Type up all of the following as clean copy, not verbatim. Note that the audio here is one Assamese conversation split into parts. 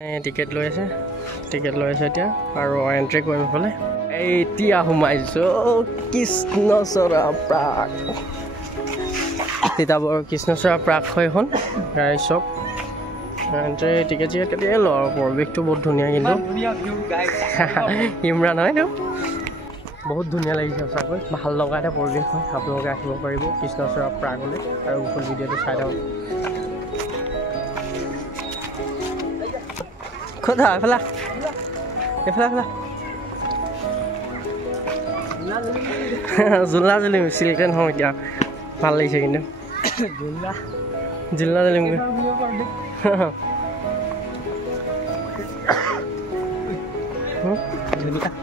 টিকেট লৈ আছে এতিয়া আৰু এণ্ট্ৰি কৰিম এইফালে এতিয়া সোমাইছোঁ কৃষ্ণচূড়া প্ৰাগ তিতাবৰ কৃষ্ণচূড়া প্ৰাগ হয় এখন গাড়ী চব এণ্ট্ৰি টিকেট কাটিয়ে লওঁ আৰু পৰিৱেশটো বহুত ধুনীয়া কিন্তু ইমৰান হয় বহুত ধুনীয়া লাগিছে সঁচাকৈ ভাল লগা এটা পৰিৱেশ হয় আপোনালোকে আহিব পাৰিব কৃষ্ণচূড়া প্ৰাগলৈ আৰু ফুল ভিডিঅ'টো চাই থাকক Kota, Fala. Fala. Zula Zulim, Silicon Home, yeah. Pali second. Zilla Zulim.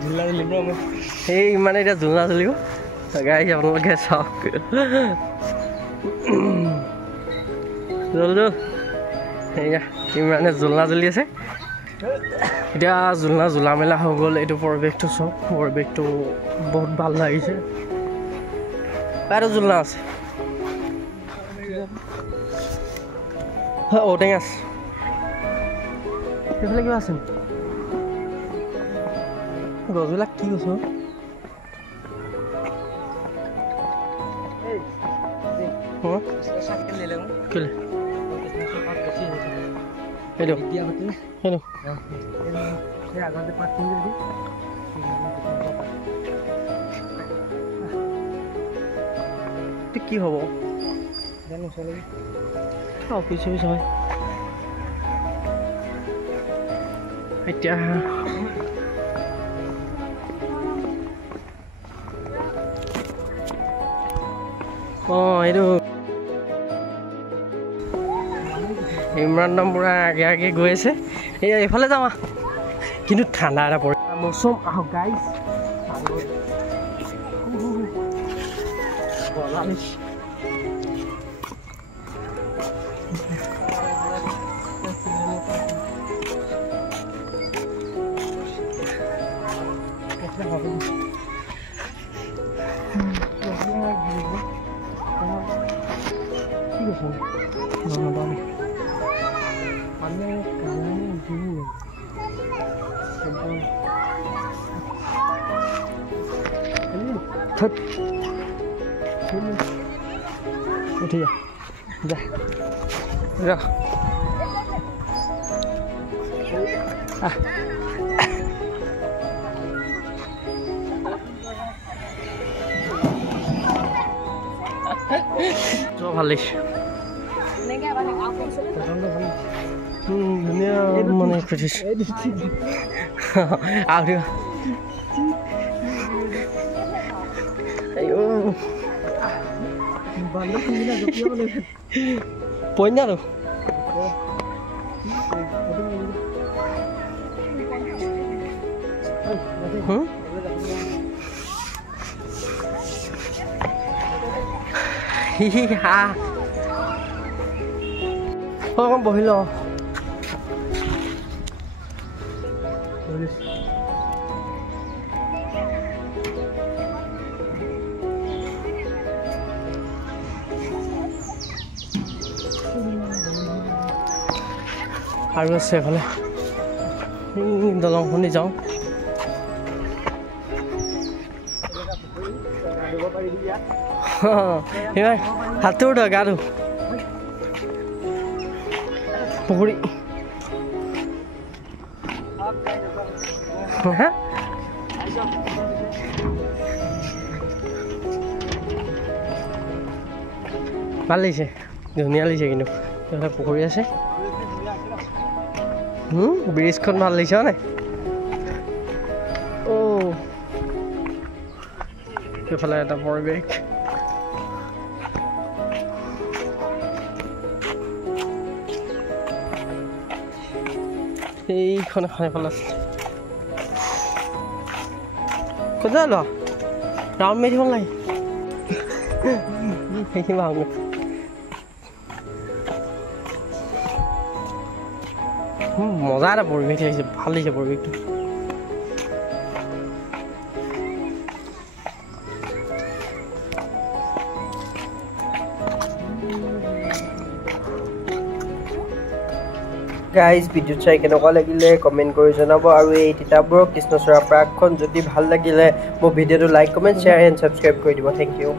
Zilla Zulim. Hey, man, it's Zula Zulim. The guy is on the shock. Zulu. Yeah, you ran a Zula Zulim. এতিয়া জোলা মেলা হৈ গ'ল এইটো পৰিৱেশটো চব পৰিৱেশটো বহুত ভাল লাগিছে আৰু জোলনা আছে ঔটেঙা আছে এইফালে কিবা আছে গছবিলাক কি কৈছ কেলে Hello. Hello. কি হ'ব জানো চলে অফিস হয় এতিয়া এইটো ইমৰান নামপুৰা আগে গৈ আছে এইফালে যাওঁ কিন্তু ঠাণ্ডা এটা পৰে মৌচুম আহক গাইজ उठ जा जा তো ভাল লাগিছে ধুনীয়া মানে খুজিছে আৰু Poinnya tuh. Hihiha. Oh, kan bohong lo. আৰু আছে এফালে দলংখনি যাওঁ হাতটো উঠ গা ধু পুখুৰী ভাল লাগিছে ধুনীয়া লাগিছে কিন্তু পুখুৰী আছে ব্ৰিজখন ভাল লাগিছে নে এইফালে এটা পৰিৱেশ এইখন এখন এফালে আছে ক'ত ল ৰাউণ্ড মাৰি দিব লাগে সেইখিনি ভাল মজা এটা পৰিৱেশ লাগিছে ভাল লাগিছে পৰিৱেশটো গাইজ ভিডিঅ' চাই কেনেকুৱা লাগিলে কমেণ্ট কৰি জনাব আৰু এই তিতাবৰ কৃষ্ণচূড়া পাৰ্কখন যদি ভাল লাগিলে মোৰ ভিডিঅ'টো like comment share and subscribe কৰি দিব থেংক ইউ